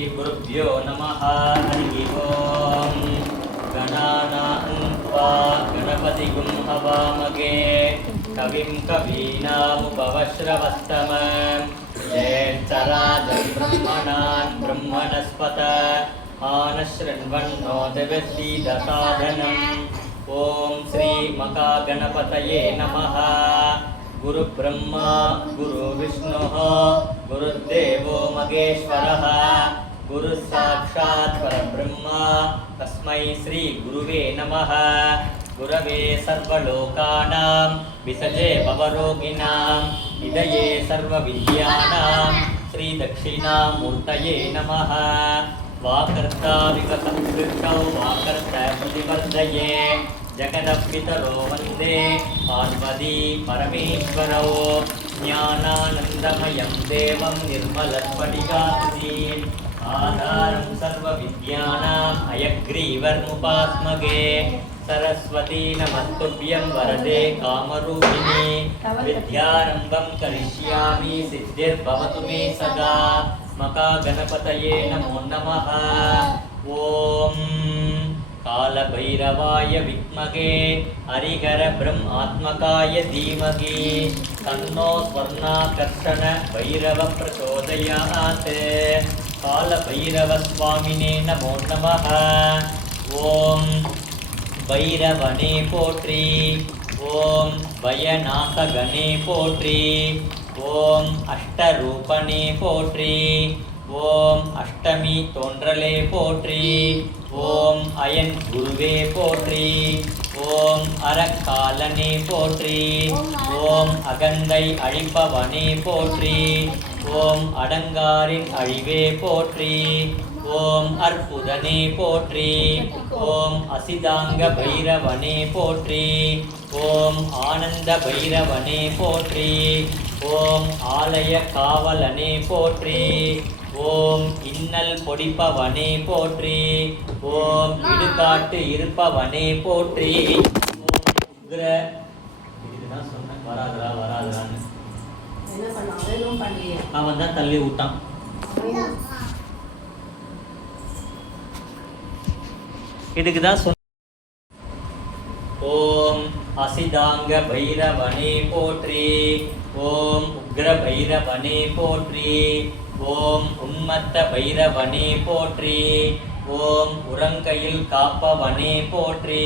श्रीगुरुभ्यो नमः। हरिः ओं। गणानान्त्वा गणपतिगुं हवामहे कविं कवीनामुपवश्रवस्तमं ज्येष्ठराजं ब्रह्मणान् ब्रह्मणस्पत आनशृण्वन्नो दिव्यसीदसादनम्। ॐ श्री महागणपतये नमः। गुरु ब्रह्मा गुरु विष्णुः गुरुदेवो महेश्वरः गुरु साक्षात् परब्रह्म तस्मै श्री गुरुवे नमः। गुरवे सर्वलोकानां विसजे भवरोगिणां निधये सर्वविद्यानां श्री दक्षिणामूर्तये नमः। वाकर्ता विकसंकृष्टौ वाकर्ता प्रतिवर्धये जगदपितरो वन्दे पार्वती परमेश्वरौ। ज्ञानानन्दमयं देवं निर्मलस्फटिकाकृतिम् आधारं सर्वविद्यानाम् हयग्रीवमुपास्महे। सरस्वती नमस्तुभ्यं वरदे कामरूपिणी विद्यारम्भं करिष्यामि सिद्धिर्भवतु मे सदा। महागणपतये नमो नमः। ॐ कालभैरवाय विद्महे हरिहर ब्रह्मात्मकाय धीमहि तन्नो स्वर्णाकर्षण भैरव प्रचोदयात्। कालभैरवस्वामिने नमो नमः। ॐ भैरवने पोट्री ॐ भयनाशगणे पोट्री ॐ अष्टरूपणे पोट्री ॐ अष्टमी तोன்றले पोट्री ॐ अयन गुरुवे पोट्री ॐ अरकालने पोट्री ॐ अगन्दै अழிப்பவனே पोट्री ॐ अडंगारिन अழிவே पोट्री ॐ अर्पुदने पोट्री ॐ असिदांग भैरवने पोट्री ॐ आनंद भैरवने पोट्री ॐ आलय कावलने पोट्री ॐ இன்னல் பொடிப்பவனே போற்றி ॐ இடுகாட்டு இருப்பவனே போற்றி ॐ உக்ர இதுதான் சொன்னேன் வராதரான்னு என்ன பண்ண அவனும் பண்ணலையா அவன் தான் தள்ளி விட்டான். இதுக்கு தான் சொன்ன ஓம் அசிதாங்க பைரவனே போற்றி ஓம் உக்ர பைரவனே போற்றி ஓம் உன்மத்த பைரவனே போற்றி ஓம் உறங்கையில் காப்பவனே போற்றி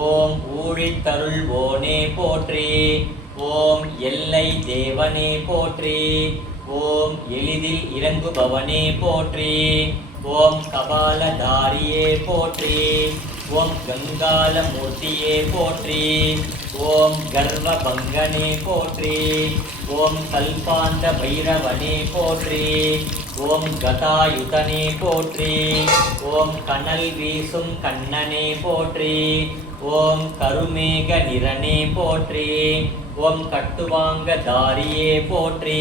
ஓம் ஊழித்தருள்வோனே போற்றி ஓம் எல்லை தேவனே போற்றி ஓம் எளிதில் இறங்குபவனே போற்றி ஓம் கபாலதாரியே போற்றி ஓம் கங்கால மூர்த்தியே போற்றி ஓம் கர்வபங்கனே போற்றி ஓம் கல்பாந்த பைரவனே போற்றி ஓம் கதாயுதனே போற்றி ஓம் கனல் வீசும் கண்ணனே போற்றி ஓம் கருமேக நிறனே போற்றி ஓம் கட்டுவாங்க தாரியே போற்றி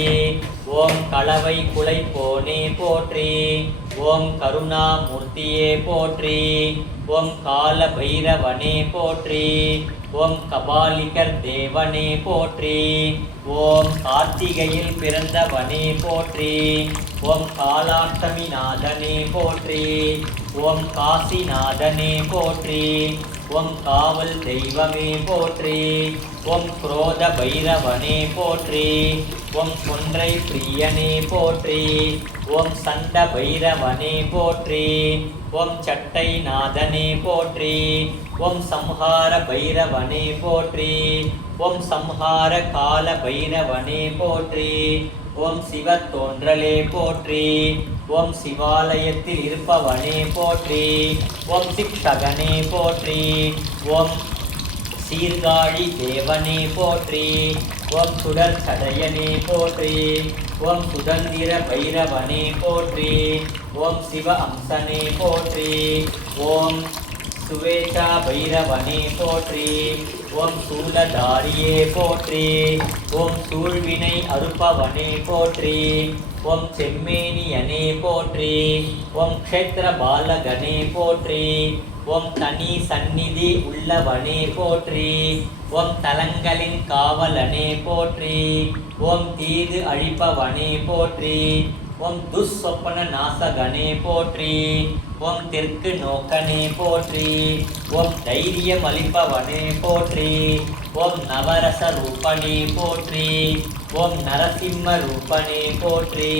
ஓம் களவை குலைப்போனே போற்றி ஓம் கருணாமூர்த்தியே போற்றி ஓம் கால பைரவனே போற்றி ஓம் கபாலிகர் தேவனே போற்றி ஓம் கார்த்திகையில் பிறந்தவனே போற்றி ஓம் காலாஷ்டமி நாதனே போற்றி ஓம் காசிநாதனே போற்றி ஓம் காவல் தெய்வமே போற்றி ஓம் குரோத பைரவனே போற்றி ஓம் கொன்றை பிரியனே போற்றி ஓம் சண்ட பைரவனே போற்றி ஓம் சட்டை நாதனே போற்றி ஓம் சம்ஹார பைரவனே போற்றி ஓம் சம்ஹார கால பைரவனே போற்றி ஓம் சிவ தோன்றலே போற்றி ஓம் சிவாலயத்தில் இருப்பவனே போற்றி ஓம் சிக்ஷகனே போற்றி ஓம் சீர்காழி தேவனே போற்றி ஓம் சுடர் சடையனே போற்றி ஓம் சுதந்திர பைரவனே போற்றி ஓம் சிவ அம்சனே போற்றி ஓம் சுவேஷா பைரவனே போற்றி ஓம் சூலதாரியே போற்றி ஓம் சூழ்வினை அறுப்பவனே போற்றி ஓம் செம்மேனியனே போற்றி ஓம் க்ஷேத்திர பாலகனே போற்றி ஓம் தனி சந்நிதி உள்ளவனே போற்றி ஓம் தலங்களின் காவலனே போற்றி ஓம் தீது அழிப்பவனே போற்றி ஓம் துஸ்வப்பன நாசகனே போற்றி. ஓம் தெற்கு நோக்கனே போற்றி. ஓம் தைரியம் அளிப்பவனே போற்றி. ஓம் நவரச ரூபனே போற்றி. ஓம் நரசிம்ம ரூபனே போற்றி.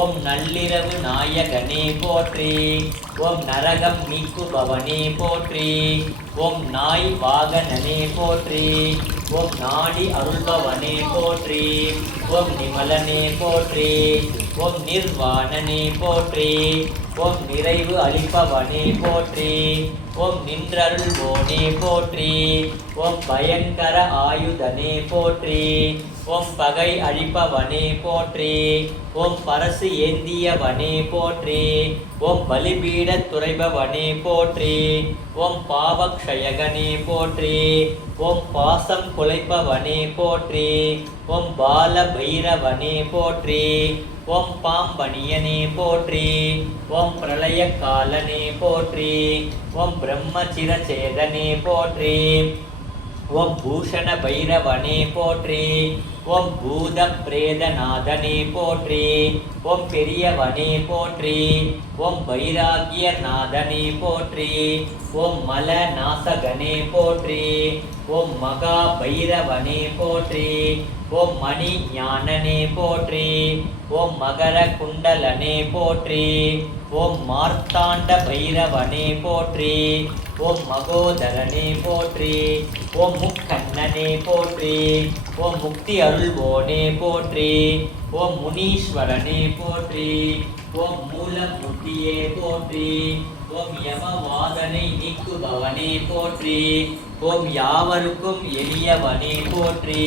ஓம் நள்ளிரவு நாயகனே போற்றி. ஓம் நரகம் நீக்குபவனே போற்றி. ஓம் நாய் வாகனனே போற்றி. ஓம் நாடி அருள்பவனே போற்றி. ஓம் நிமலனே போற்றி. ஓம் நிர்வாணனே போற்றி. ஓம் நிறைவு அளிப்பவனே போற்றி. ஓம் நின்றருள்வோனே போற்றி. ஓம் பயங்கர ஆயுதனே போற்றி. ஓம் பகை அழிப்பவனே போற்றி. ஓம் பரசு ஏந்தியவனே போற்றி. ஓம் பலிபீட துறைபவனே போற்றி. ஓம் பாவக்ஷயகனே போற்றி. ஓம் பாசம் குலைப்பவனே போற்றி. ஓம் பால பைரவனே போற்றி. ஓம் பாம்பணியனே போற்றி. ஓம் பிரளய காலனே போற்றி. ஓம் பிரம்மச்சிரச்சேதனே போற்றி. ஓம் பூஷண பைரவனே போற்றி. ஓம் பூத பிரேதநாதனே போற்றி. ஓம் பெரியவனே போற்றி. ஓம் வைராகிய நாதனே போற்றி. ஓம் மல நாசகனே போற்றி. ஓம் மகா பைரவனே போற்றி. ஓம் மணி ஞானனே போற்றி. ஓம் மகர குண்டலனே போற்றி. ஓம் மார்த்தாண்ட பைரவனே போற்றி. ஓம் மகோதரனே போற்றி. ஓம் முக்கண்ணனே போற்றி. ஓம் முக்தி அருள்வோனே போற்றி. ஓம் முனீஸ்வரனே போற்றி. ஓம் மூலமூர்த்தியே போற்றி. ஓம் யமவாதனை நீக்குபவனே போற்றி. ஓம் யாவருக்கும் எளியவனே போற்றி.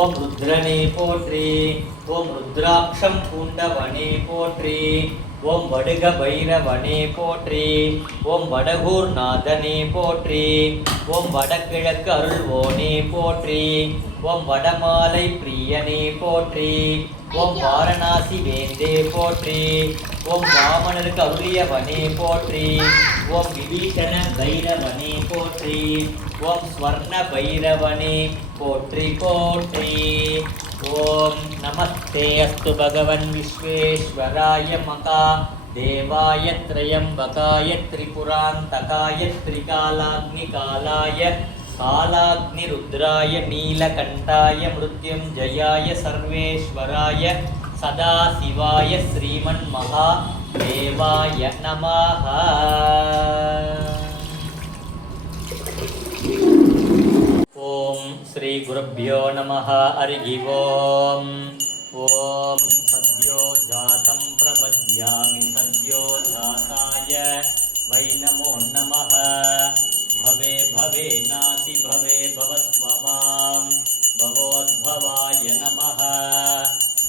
ஓம் ருத்ரனே போற்றி. ஓம் ருத்ராட்சம் பூண்டவனே போற்றி. ஓம் வடுக பைரவனே போற்றி. ஓம் வடகூர் நாதனே போற்றி. ஓம் வடகிழக்கு அருள்வோனே போற்றி. ஓம் வடமாலை பிரியனே போற்றி. ஓம் வாரணாசி வேந்தே போற்றி. ஓம் வாமனருக்கு அருளியவனே போற்றி. ஓம் விபீஷண பைரவனே போற்றி. ஓம் ஸ்வர்ண பைரவனே போற்றி போற்றி. ஓம் நமஸ்தே அஸ்து பகவன் விஸ்வேஸ்வராய மகா தேவாய த்ரயம்பகாய திரிபுராந்தகாய திரிகாலாக்னிகாலாய காலாக்னிருத்ராய நீலகண்டாய மிருத்யுஞ்சயாய சர்வேஸ்வராய சதாசிவாய ஸ்ரீமன் மகா தேவாய நமஹ. ஓம் ஸ்ரீ குருப்யோ நமஹ. ஹரி ஓம். ஓம் சத்யோ ஜாதம் பிரபத்யாமி சத்யோ ஜாதாய வை நமோ நமஹ. भवे भवे नाति भवे भवत्वमां भवोद्भवाय नमः.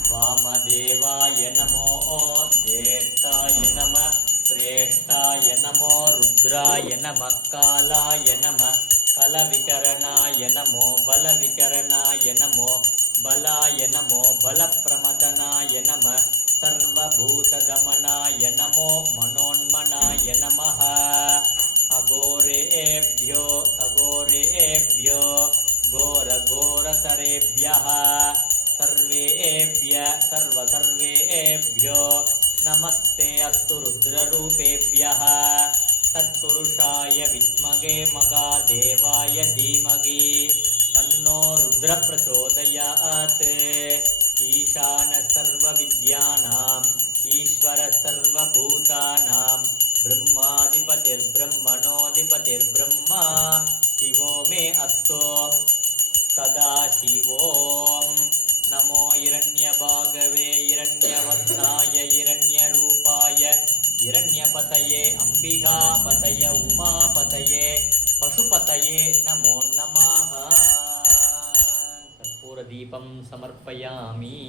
वामदेवाय नमो ज्येष्ठाय नमः. श्रेष्ठाय नमो रुद्राय नमः. कालाय नमः. कलविकरणाय नमो बलविकरणाय नमो बलाय नमो बलप्रमदनाय नमः. सर्वभूतदमनाय नमो मनोन्मनाय नमः. अघोरेभ्यो अघोरेभ्यो घोरघोरतरेभ्यः सर्वेभ्यो नमस्ते अस्तु रुद्ररूपेभ्यः. तत्पुरुषाय विद्महे महादेवाय धीमहि तन्नो रुद्र प्रचोदयात्. ईशान सर्वविद्यानाम् ईश्वर सर्वभूतानां ब्रह्माधिपतिर्ब्रह्मणोऽधिपतिर्ब्रह्मा शिवो मे अस्तु सदाशिवों. नमो हिरण्यभागवे हिरण्यवर्णाय हिरण्यरूपाय हिरण्यपतये अंबिकापतये उमापतये पशुपतये नमो नमः. कर्पूरदीपं समर्पयामि.